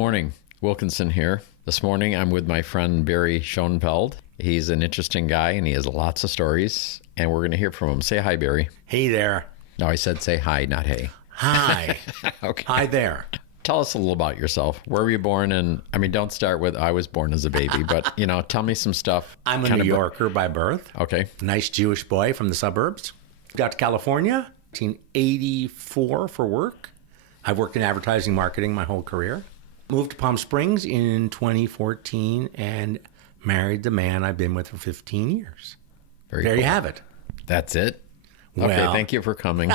morning. Wilkinson here. This morning I'm with my friend Barry Schoenfeld. He's an interesting guy and he has lots of stories, and we're going to hear from him. Say hi, Barry. Hey there. No, I said say hi, not hey. Hi. Okay. Hi there. Tell us a little about yourself. Where were you born? And I mean, don't start with I was born as a baby, but tell me some stuff. I'm a New Yorker by birth. Okay. Nice Jewish boy from the suburbs. Got to California, 1984 for work. I've worked in advertising marketing my whole career. Moved to Palm Springs in 2014 and married the man I've been with for 15 years. Very there cool. You have it. That's it? Okay, thank you for coming.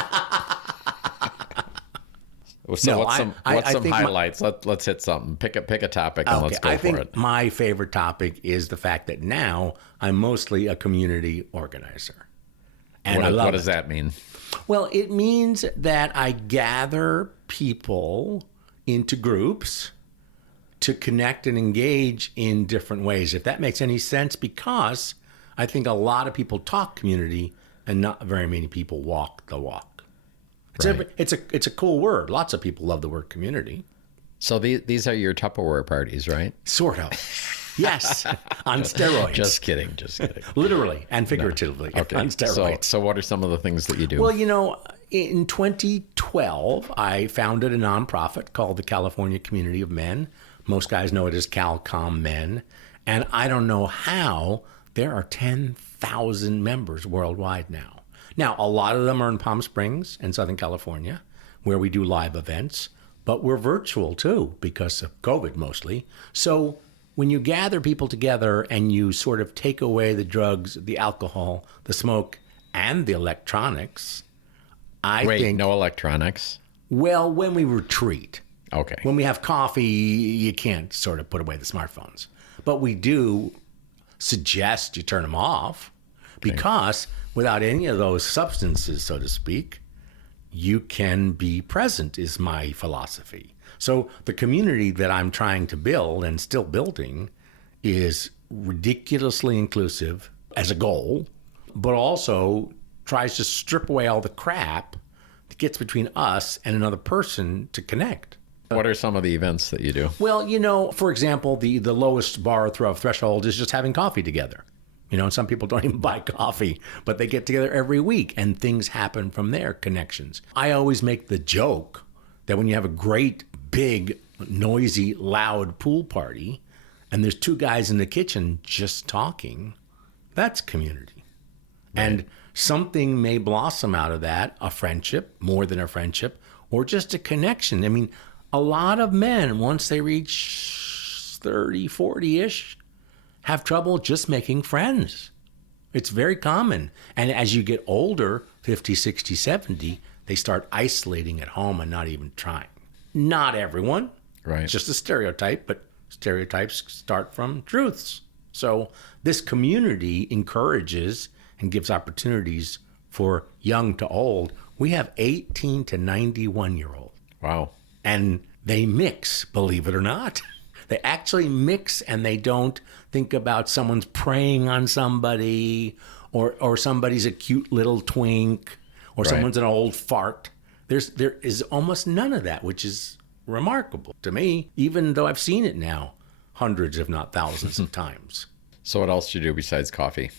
So what's some highlights? Let's hit something. Pick a topic and let's go for it. I think my favorite topic is the fact that now I'm mostly a community organizer. And what does that mean? Well, it means that I gather people into groups to connect and engage in different ways, if that makes any sense, because I think a lot of people talk community and not very many people walk the walk. It's a cool word. Lots of people love the word community. So these are your Tupperware parties, right? Sort of. Yes, on steroids. Just kidding. Literally and figuratively on steroids. So what are some of the things that you do? Well, in 2012, I founded a nonprofit called the California Community of Men. Most guys know it as CalComMen. And I don't know how there are 10,000 members worldwide now. Now, a lot of them are in Palm Springs and Southern California, where we do live events, but we're virtual too because of COVID mostly. So when you gather people together and you sort of take away the drugs, the alcohol, the smoke, and the electronics, I think... no electronics? Well, when we retreat. Okay. When we have coffee, you can't sort of put away the smartphones. But we do suggest you turn them off because without any of those substances, so to speak, you can be present, is my philosophy. So the community that I'm trying to build and still building is ridiculously inclusive as a goal, but also tries to strip away all the crap that gets between us and another person to connect. What are some of the events that you do? Well, for example, the lowest bar threshold is just having coffee together. And some people don't even buy coffee, but they get together every week and things happen from there, connections. I always make the joke that when you have a great, big, noisy, loud pool party and there's two guys in the kitchen just talking, that's community. Right. And something may blossom out of that, a friendship, more than a friendship, or just a connection. I mean, a lot of men, once they reach 30, 40-ish, have trouble just making friends. It's very common. And as you get older, 50, 60, 70, they start isolating at home and not even trying. Not everyone. Right. It's just a stereotype, but stereotypes start from truths. So this community encourages and gives opportunities for young to old. We have 18 to 91-year-old. Wow. And they mix, believe it or not. They actually mix, and they don't think about someone's preying on somebody or somebody's a cute little twink or someone's an old fart. There is almost none of that, which is remarkable to me, even though I've seen it now hundreds, if not thousands of times. So what else do you do besides coffee?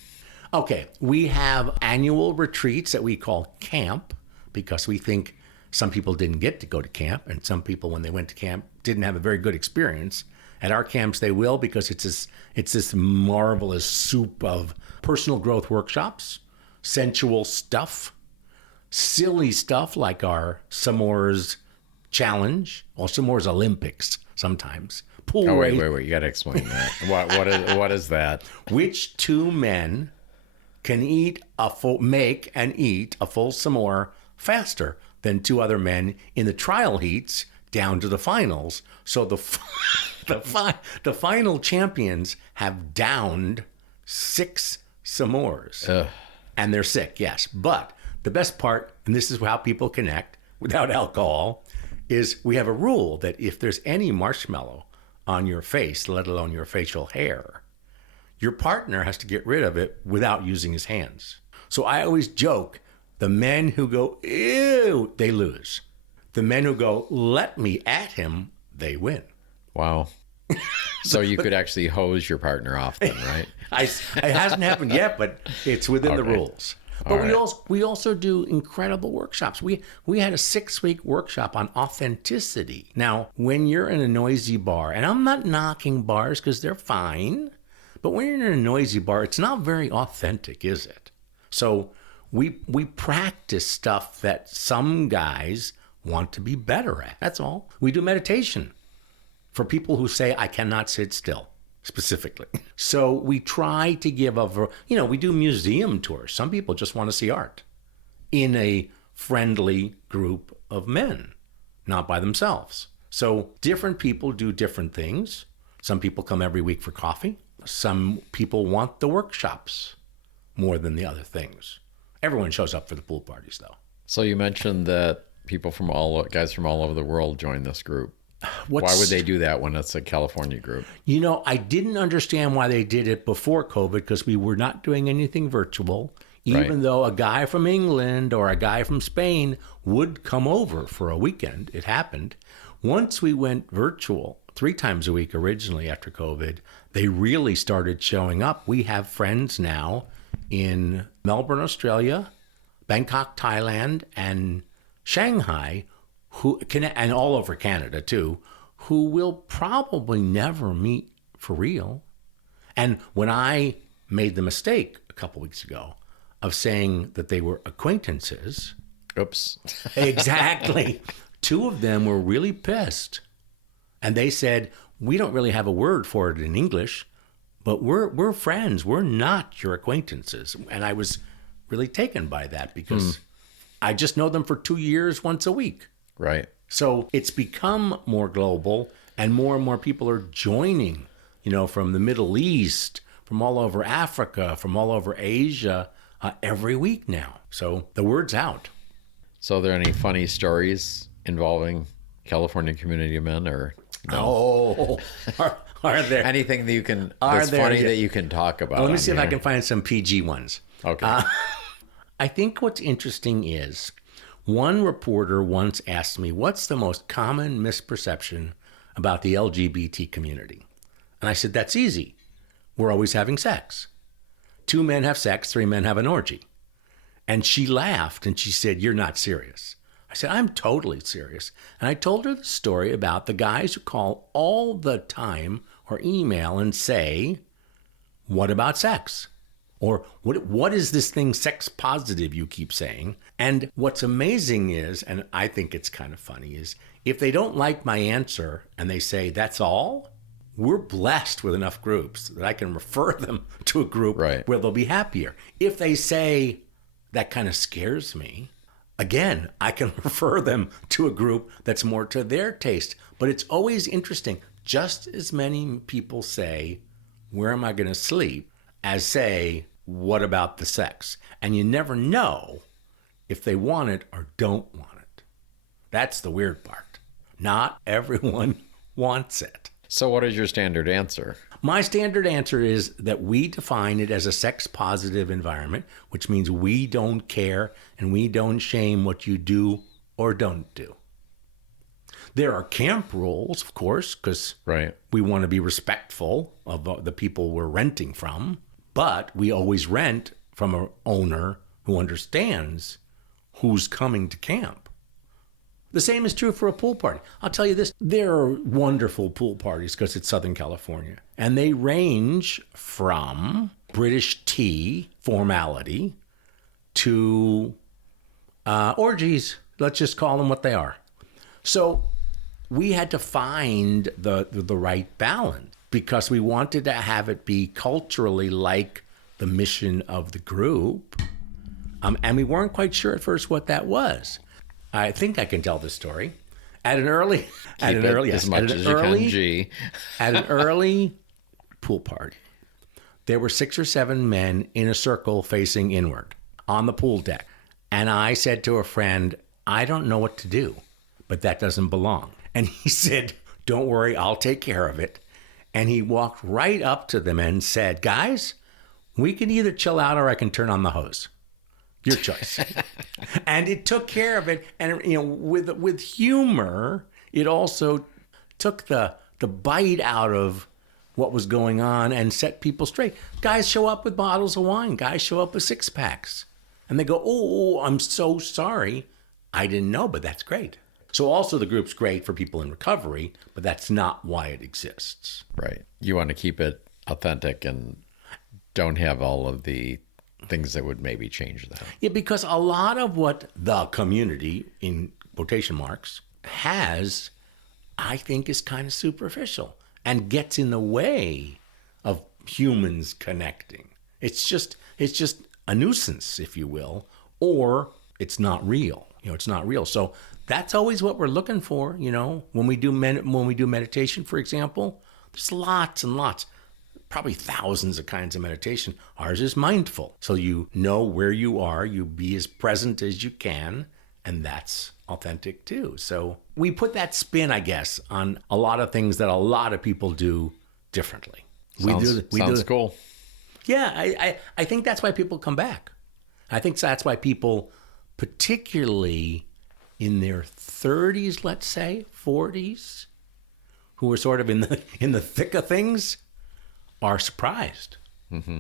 Okay, we have annual retreats that we call camp because we think some people didn't get to go to camp, and some people, when they went to camp, didn't have a very good experience. At our camps, they will, because it's this marvelous soup of personal growth workshops, sensual stuff, silly stuff like our S'mores challenge, or S'mores Olympics sometimes. Pool wait, you got to explain that. What is that? Which two men can make and eat a full s'more faster than two other men in the trial heats down to the finals. So the final champions have downed 6 s'mores. Ugh. And they're sick, yes. But the best part, and this is how people connect without alcohol, is we have a rule that if there's any marshmallow on your face, let alone your facial hair, your partner has to get rid of it without using his hands. So I always joke, the men who go, ew, they lose. The men who go, let me at him, they win. Wow. So you could actually hose your partner off then, right? It hasn't happened yet, but it's within the rules. But we also do incredible workshops. We had a 6-week workshop on authenticity. Now, when you're in a noisy bar, and I'm not knocking bars because they're fine, but when you're in a noisy bar, it's not very authentic, is it? So we practice stuff that some guys want to be better at. That's all. We do meditation for people who say, I cannot sit still, specifically. So we try to give we do museum tours. Some people just want to see art in a friendly group of men, not by themselves. So different people do different things. Some people come every week for coffee. Some people want the workshops more than the other things. Everyone shows up for the pool parties, though. So you mentioned that guys from all over the world join this group. Why would they do that when it's a California group? I didn't understand why they did it before COVID because we were not doing anything virtual, even though a guy from England or a guy from Spain would come over for a weekend. It happened. Once we went virtual 3 times a week originally after COVID, they really started showing up. We have friends now in Melbourne, Australia, Bangkok, Thailand, and Shanghai, and all over Canada too, who will probably never meet for real. And when I made the mistake a couple weeks ago of saying that they were acquaintances, Oops. exactly, 2 of them were really pissed. And they said, we don't really have a word for it in English, but we're friends. We're not your acquaintances. And I was really taken by that because I just know them for 2 years once a week. Right. So it's become more global and more people are joining, from the Middle East, from all over Africa, from all over Asia, every week now. So the word's out. So are there any funny stories involving California community men or no? Oh, are there? Anything that that's funny that you can talk about? Let me see if I can find some PG ones. Okay. I think what's interesting is one reporter once asked me, what's the most common misperception about the LGBT community? And I said, that's easy. We're always having sex. 2 men have sex, 3 men have an orgy. And she laughed and she said, you're not serious. I said, I'm totally serious. And I told her the story about the guys who call all the time or email and say, what about sex? Or what is this thing sex positive you keep saying? And what's amazing is, and I think it's kind of funny, is if they don't like my answer and they say, that's all, we're blessed with enough groups that I can refer them to a group where they'll be happier. If they say, that kind of scares me, again, I can refer them to a group that's more to their taste. But it's always interesting. Just as many people say, where am I going to sleep? As say, what about the sex? And you never know if they want it or don't want it. That's the weird part. Not everyone wants it. So what is your standard answer? My standard answer is that we define it as a sex-positive environment, which means we don't care and we don't shame what you do or don't do. There are camp rules, of course, because we want to be respectful of the people we're renting from. But we always rent from an owner who understands who's coming to camp. The same is true for a pool party. I'll tell you this, there are wonderful pool parties because it's Southern California. And they range from British tea formality to orgies. Let's just call them what they are. So we had to find the right balance, because we wanted to have it be culturally like the mission of the group. And we weren't quite sure at first what that was. I think I can tell this story. At an early pool party, there were 6 or 7 men in a circle facing inward on the pool deck. And I said to a friend, I don't know what to do, but that doesn't belong. And he said, don't worry, I'll take care of it. And he walked right up to them and said, guys, we can either chill out or I can turn on the hose. Your choice. And it took care of it. And with humor, it also took the the bite out of what was going on and set people straight. Guys show up with bottles of wine. Guys show up with six packs. And they go, oh, I'm so sorry. I didn't know, but that's great. So also the group's great for people in recovery, but that's not why it exists. Right. You want to keep it authentic and don't have all of the things that would maybe change that. Yeah, because a lot of what the community, in quotation marks, has, I think, is kind of superficial and gets in the way of humans connecting. It's just a nuisance, if you will, or it's not real. It's not real. So that's always what we're looking for. When we do meditation, for example, there's lots and lots, probably thousands of kinds of meditation. Ours is mindful. So you know where you are, you be as present as you can, and that's authentic too. So we put that spin, I guess, on a lot of things that a lot of people do differently. Sounds cool. Yeah, I think that's why people come back. I think that's why people, particularly in their 30s, let's say, 40s, who are sort of in the thick of things, are surprised. Mm-hmm.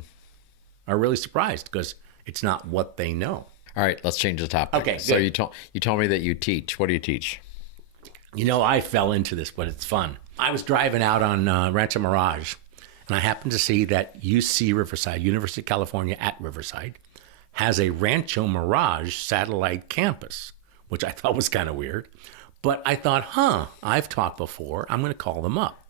Are really surprised because it's not what they know. All right, let's change the topic. Okay, so good. you told me that you teach. What do you teach? I fell into this, but it's fun. I was driving out on Rancho Mirage, and I happened to see that UC Riverside, University of California at Riverside, has a Rancho Mirage satellite campus, which I thought was kind of weird. But I thought, I've taught before. I'm going to call them up.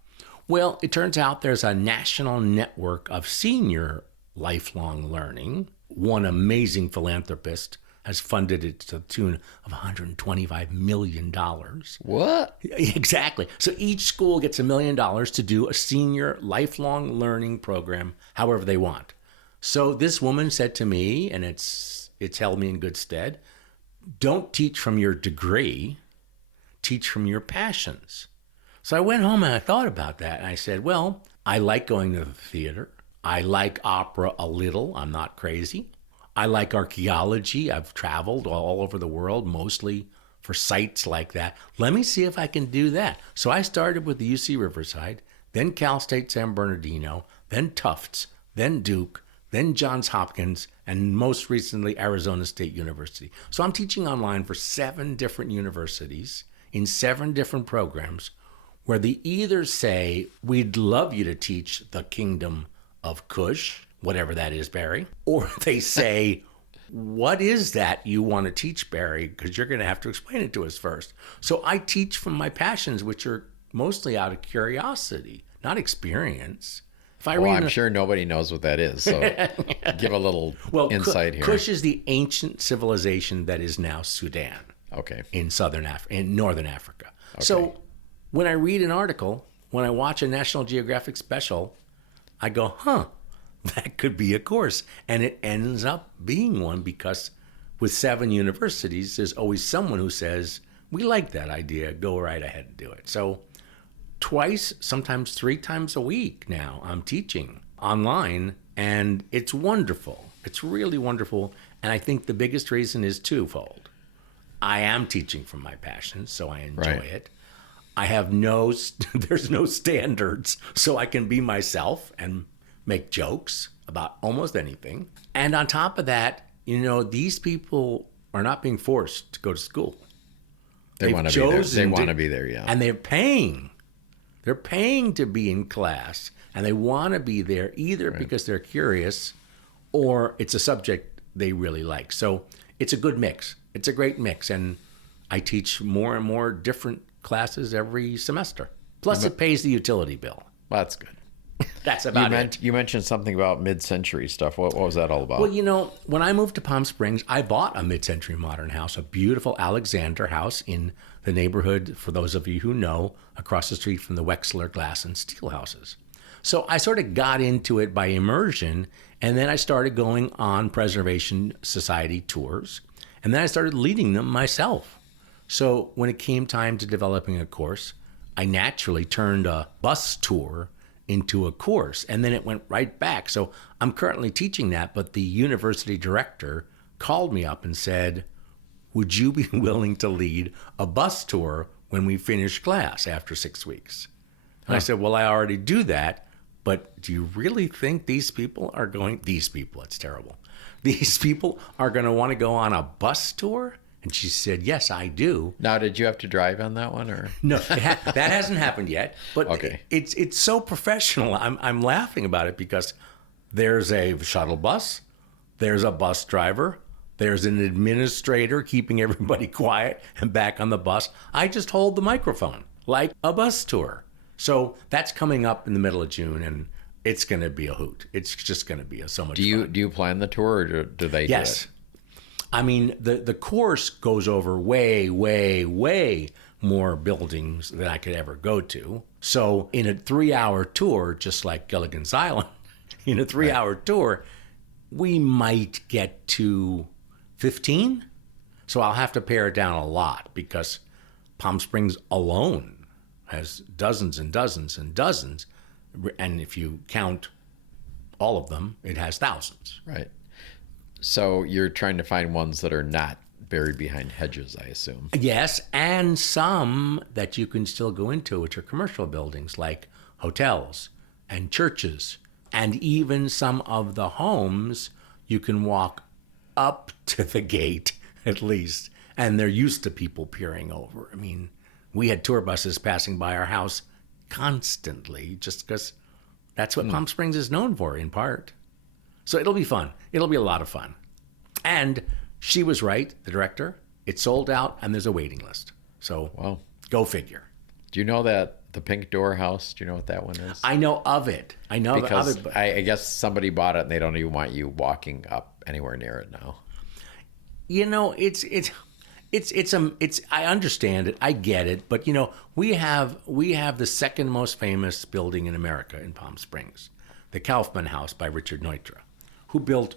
Well, it turns out there's a national network of senior lifelong learning. One amazing philanthropist has funded it to the tune of $125 million. What? Exactly. So each school gets $1 million to do a senior lifelong learning program, however they want. So this woman said to me, and it's held me in good stead, don't teach from your degree, teach from your passions. So I went home and I thought about that. And I said, well, I like going to the theater. I like opera a little. I'm not crazy. I like archeology. I've traveled all over the world, mostly for sites like that. Let me see if I can do that. So I started with the UC Riverside, then Cal State San Bernardino, then Tufts, then Duke, then Johns Hopkins, and most recently Arizona State University. So I'm teaching online for 7 different universities in 7 different programs where they either say, we'd love you to teach the kingdom of Kush, whatever that is, Barry, or they say, what is that you want to teach, Barry? Because you're going to have to explain it to us first. So I teach from my passions, which are mostly out of curiosity, not experience. I'm sure nobody knows what that is, so give a little insight here. Kush is the ancient civilization that is now Sudan. Okay. In northern Africa. Okay. So when I read an article, when I watch a National Geographic special, I go, that could be a course. And it ends up being one because with 7 universities, there's always someone who says, we like that idea, go right ahead and do it. So twice, sometimes 3 times a week now, I'm teaching online, and it's wonderful. It's really wonderful. And I think the biggest reason is twofold. I am teaching from my passion, so I enjoy it. I have there's no standards, so I can be myself and make jokes about almost anything. And on top of that, these people are not being forced to go to school. They want to be there. They want to be there, yeah. And they're paying. They're paying to be in class, and they want to be there either because they're curious or it's a subject they really like. So it's a good mix. It's a great mix. And I teach more and more different classes every semester. Plus, it pays the utility bill. Well, that's good. That's about it. You mentioned something about mid-century stuff. What was that all about? Well, when I moved to Palm Springs, I bought a mid-century modern house, a beautiful Alexander house in the neighborhood, for those of you who know, across the street from the Wexler Glass and Steel houses. So I sort of got into it by immersion, and then I started going on Preservation Society tours, and then I started leading them myself. So when it came time to developing a course, I naturally turned a bus tour into a course, and then it went right back. So I'm currently teaching that, but the university director called me up and said, would you be willing to lead a bus tour when we finish class after 6 weeks? And I said, well, I already do that. But do you really think these people, it's terrible. These people are going to want to go on a bus tour? And she said, yes, I do. Now, did you have to drive on that one, or? No, that hasn't happened yet. But Okay. it's so professional. I'm laughing about it because there's a shuttle bus, there's a bus driver, there's an administrator keeping everybody quiet and back on the bus. I just hold the microphone like a bus tour. So that's coming up in the middle of June, and it's going to be a hoot. It's just going to be so much fun. Do you plan the tour, or do they Yes. do it? I mean, the course goes over way, way, way more buildings than I could ever go to. So in a 3-hour tour, just like Gilligan's Island, in a 3-hour tour, we might get to 15. So I'll have to pare it down a lot because Palm Springs alone has dozens and dozens and dozens. And if you count all of them, it has thousands. Right. So you're trying to find ones that are not buried behind hedges, I assume. Yes, and some that you can still go into, which are commercial buildings like hotels and churches, and even some of the homes you can walk up to the gate at least, and they're used to people peering over. I mean, we had tour buses passing by our house constantly just because that's what Palm Springs is known for in part. So it'll be fun. It'll be a lot of fun. And she was right, the director. It's sold out and there's a waiting list. So Wow. Go figure. Do you know that the Pink Door House? Do you know what that one is? I know of it. I know Because of it. But I guess somebody bought it and they don't even want you walking up anywhere near it now. you know, it's I understand it. I get it. But you know, we have the second most famous building in America in Palm Springs, the Kaufman House by Richard Neutra, who built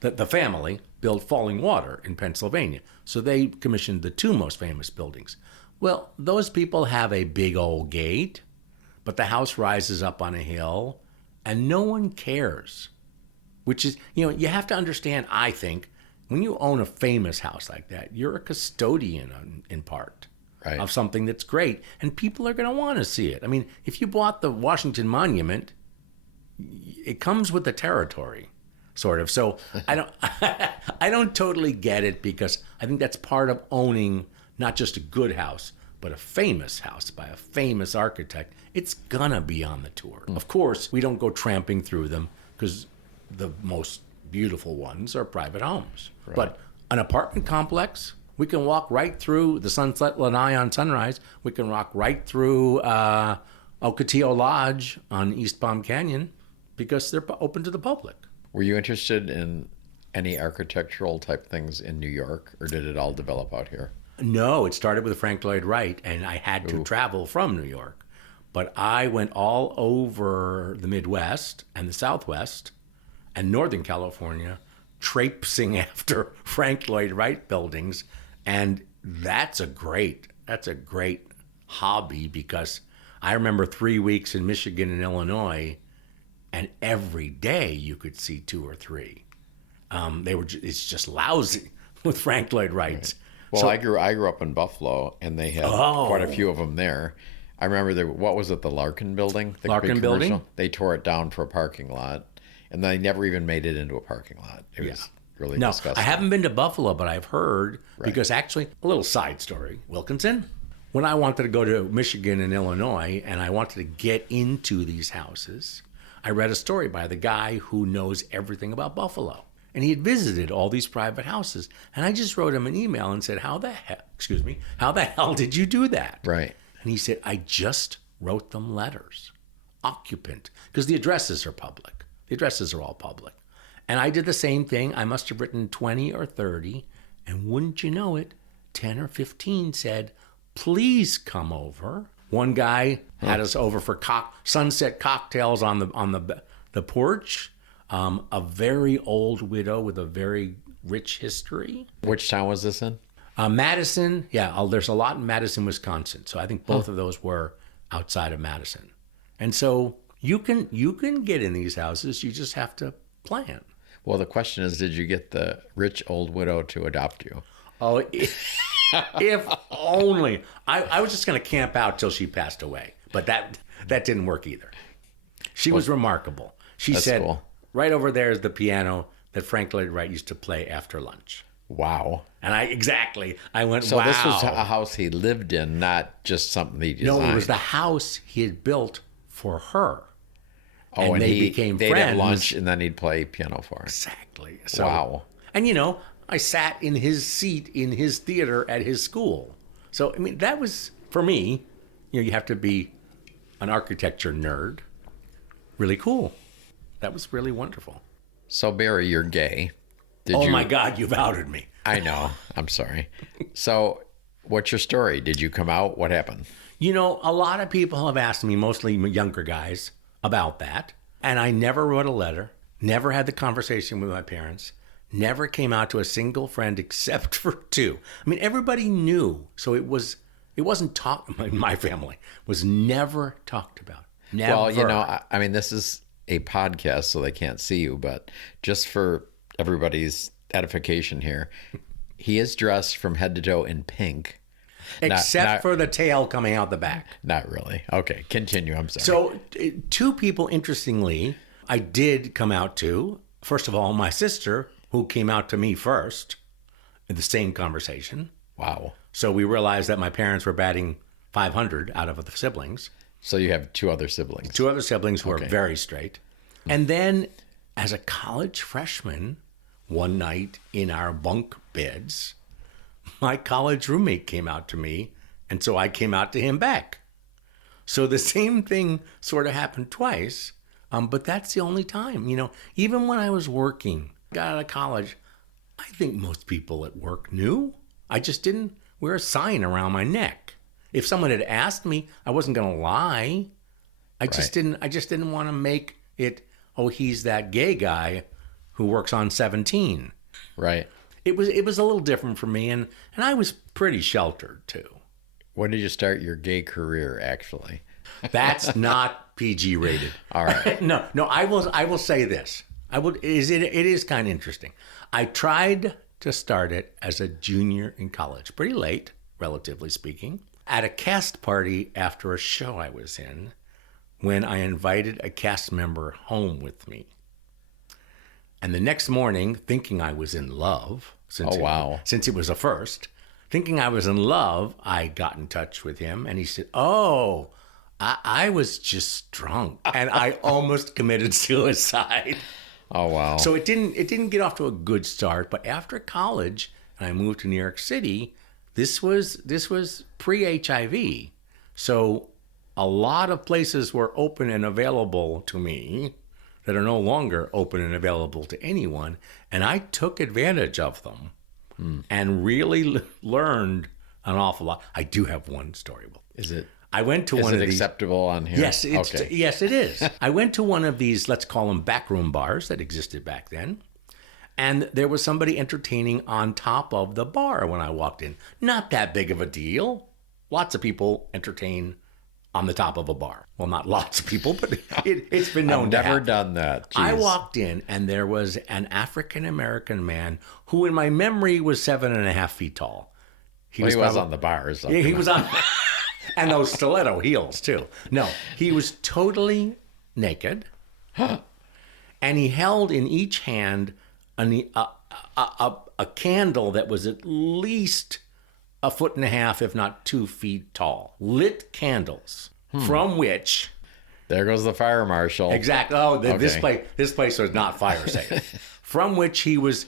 the family built Falling Water in Pennsylvania. So they commissioned the two most famous buildings. Well, those people have a big old gate, but the house rises up on a hill and no one cares. Which is, you know, you have to understand, I think, when you own a famous house like that, you're a custodian in part Right. of something that's great, and people are going to want to see it. I mean, if you bought the Washington Monument, it comes with the territory, sort of. So I don't totally get it because I think that's part of owning not just a good house, but a famous house by a famous architect. It's gonna be on the tour. Of course, we don't go tramping through them because the most beautiful ones are private homes. Right. But an apartment complex, we can walk right through the Sunset Lanai on Sunrise. We can walk right through Ocotillo Lodge on East Palm Canyon because they're open to the public. Were you interested in any architectural type things in New York, or did it all develop out here? No, it started with Frank Lloyd Wright, and I had to travel from New York. But I went all over the Midwest and the Southwest and Northern California, traipsing after Frank Lloyd Wright buildings. And that's a great hobby because I remember 3 weeks in Michigan and Illinois, and every day you could see 2 or 3. It's just lousy with Frank Lloyd Wrights. Well, So- I grew up in Buffalo, and they had quite a few of them there. I remember what was it, the Larkin Building? The Larkin big Building? commercial? They tore it down for a parking lot, and they never even made it into a parking lot. It was really No, disgusting. I haven't been to Buffalo, but I've heard, because actually, a little side story, Wilkinson. When I wanted to go to Michigan and Illinois and I wanted to get into these houses, I read a story by the guy who knows everything about Buffalo. And he had visited all these private houses. And I just wrote him an email and said, how the hell did you do that? Right. And he said, I just wrote them letters. Occupant. Because the addresses are public. The addresses are all public. And I did the same thing. I must have written 20 or 30. And wouldn't you know it, 10 or 15 said, please come over. One guy had us over for sunset cocktails on the porch. A very old widow with a very rich history. Which town was this in? Madison, there's a lot in Madison, Wisconsin. So I think both of those were outside of Madison. And so you can get in these houses. You just have to plan. Well, the question is, did you get the rich old widow to adopt you? Oh, if only. I was just going to camp out till she passed away. But that didn't work either. She was remarkable. She That's said, cool. right over there is the piano that Frank Lloyd Wright used to play after lunch. Wow. And I went, So wow. this was a house he lived in, not just something he designed. No, it was the house he had built for her. Oh, and they became they'd friends. have lunch, and then he'd play piano for her. Exactly. So, Wow. And, I sat in his seat in his theater at his school. So, I mean, that was, for me, you have to be an architecture nerd. Really cool. That was really wonderful. So, Barry, you're gay. My God, you've outed me. I know. I'm sorry. So, what's your story? Did you come out? What happened? A lot of people have asked me, mostly younger guys, about that. And I never wrote a letter, never had the conversation with my parents, never came out to a single friend except for two. I mean, everybody knew. So it wasn't talked, my family was never talked about. Never. Well, I mean, this is a podcast, so they can't see you, but just for everybody's edification here, he is dressed from head to toe in pink. Except for the tail coming out the back. Not really. Okay, continue. I'm sorry. So, two people, interestingly, I did come out to. First of all, my sister, who came out to me first in the same conversation. Wow. So we realized that my parents were batting 500 out of the siblings. So you have two other siblings. Two other siblings who are very straight. And then, as a college freshman, one night in our bunk beds, my college roommate came out to me, and so I came out to him back. So the same thing sort of happened twice, but that's the only time. Even when I was working, got out of college, I think most people at work knew. I just didn't wear a sign around my neck. If someone had asked me, I wasn't going to lie. I just didn't want to make it, he's that gay guy who works on 17. Right. It was a little different for me, and I was pretty sheltered too. When did you start your gay career, actually? That's not PG rated. All right. No. I will say this. It is kind of interesting. I tried to start it as a junior in college, pretty late, relatively speaking, at a cast party after a show I was in, when I invited a cast member home with me. And the next morning, thinking I was in love, since it was a first, thinking I was in love, I got in touch with him, and he said, I was just drunk, and I almost committed suicide. Oh, wow. So it didn't get off to a good start, but after college, and I moved to New York City, this was pre-HIV. So a lot of places were open and available to me that are no longer open and available to anyone. And I took advantage of them and really learned an awful lot. I do have one story. Is it? I went to one of these. Is it acceptable on here? Yes, yes, it is. I went to one of these, let's call them backroom bars that existed back then. And there was somebody entertaining on top of the bar when I walked in. Not that big of a deal. Lots of people entertain on the top of a bar. Well, not lots of people, but it's been known to happen. I've never done that. Jeez. I walked in, and there was an African-American man who, in my memory, was 7.5 feet tall. He was on the bar or something. Yeah, he was on... And those stiletto heels, too. No, he was totally naked. And he held in each hand a candle that was at least 1.5 feet, if not 2 feet tall. Lit candles from which... There goes the fire marshal. Exactly. Oh, this place was not fire safe. From which he was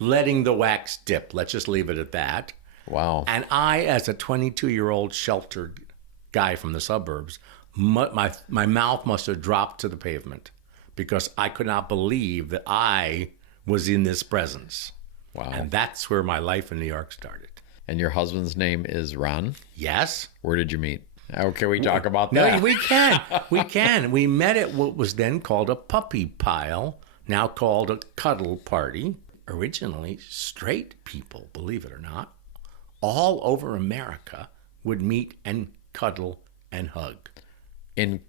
letting the wax dip. Let's just leave it at that. Wow. And I, as a 22-year-old sheltered guy from the suburbs, my mouth must have dropped to the pavement because I could not believe that I was in this presence. Wow. And that's where my life in New York started. And your husband's name is Ron? Yes. Where did you meet? Oh, can we talk about that? No, we can. We can. We met at what was then called a puppy pile, now called a cuddle party. Originally, straight people, believe it or not, all over America would meet and cuddle and hug.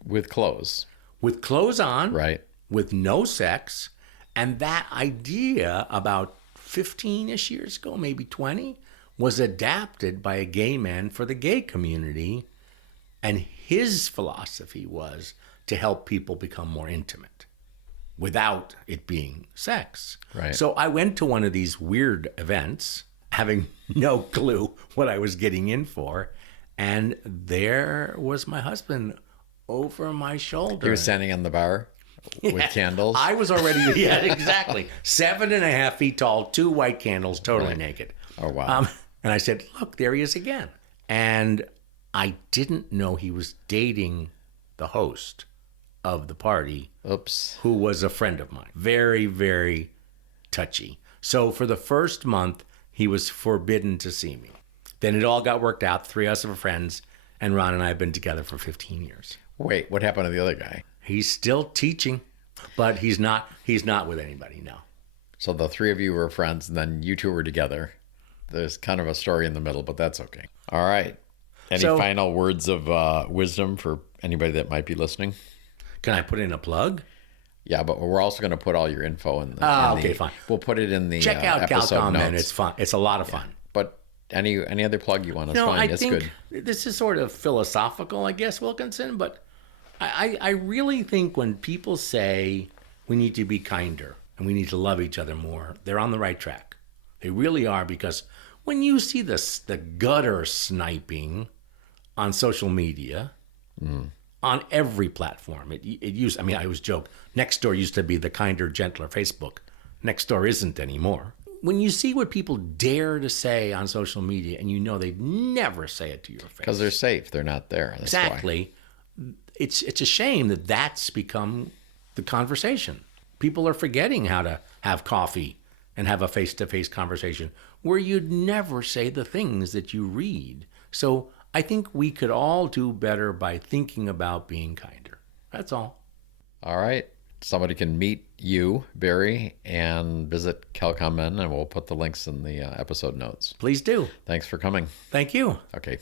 With clothes. With clothes on. Right. With no sex. And that idea about 15-ish years ago, maybe 20, was adapted by a gay man for the gay community. And his philosophy was to help people become more intimate without it being sex. Right. So I went to one of these weird events, having no clue what I was getting in for. And there was my husband over my shoulder. He was standing on the bar with candles. I was already, yeah, exactly. 7.5 feet tall, 2 white candles, totally naked. Oh, wow. And I said, look, there he is again. And I didn't know he was dating the host of the party. Oops. Who was a friend of mine. Very, very touchy. So for the first month, he was forbidden to see me. Then it all got worked out. 3 of us were friends, and Ron and I have been together for 15 years. Wait, what happened to the other guy? He's still teaching, but he's not with anybody now. So the 3 of you were friends, and then you 2 were together. There's kind of a story in the middle, but that's okay. All right. Any final words of wisdom for anybody that might be listening? Can I put in a plug? Yeah, but we're also going to put all your info in the... okay, fine. We'll put it in the Check out episode CalComMen. notes. It's fun. It's a lot of fun. But any other plug you want to find? I It's think good. this is sort of philosophical, I guess, Wilkinson, but I really think when people say we need to be kinder and we need to love each other more, they're on the right track. They really are, because when you see the gutter sniping on social media, on every platform, it used, I always joke, Nextdoor used to be the kinder, gentler Facebook. Nextdoor isn't anymore. When you see what people dare to say on social media, and you know they'd never say it to your face. Because they're safe. They're not there. That's Exactly. Why. It's a shame that that's become the conversation. People are forgetting how to have coffee and have a face-to-face conversation where you'd never say the things that you read. So I think we could all do better by thinking about being kinder. That's all. All right. Somebody can meet you, Barry, and visit CalComMen, and we'll put the links in the episode notes. Please do. Thanks for coming. Thank you. Okay.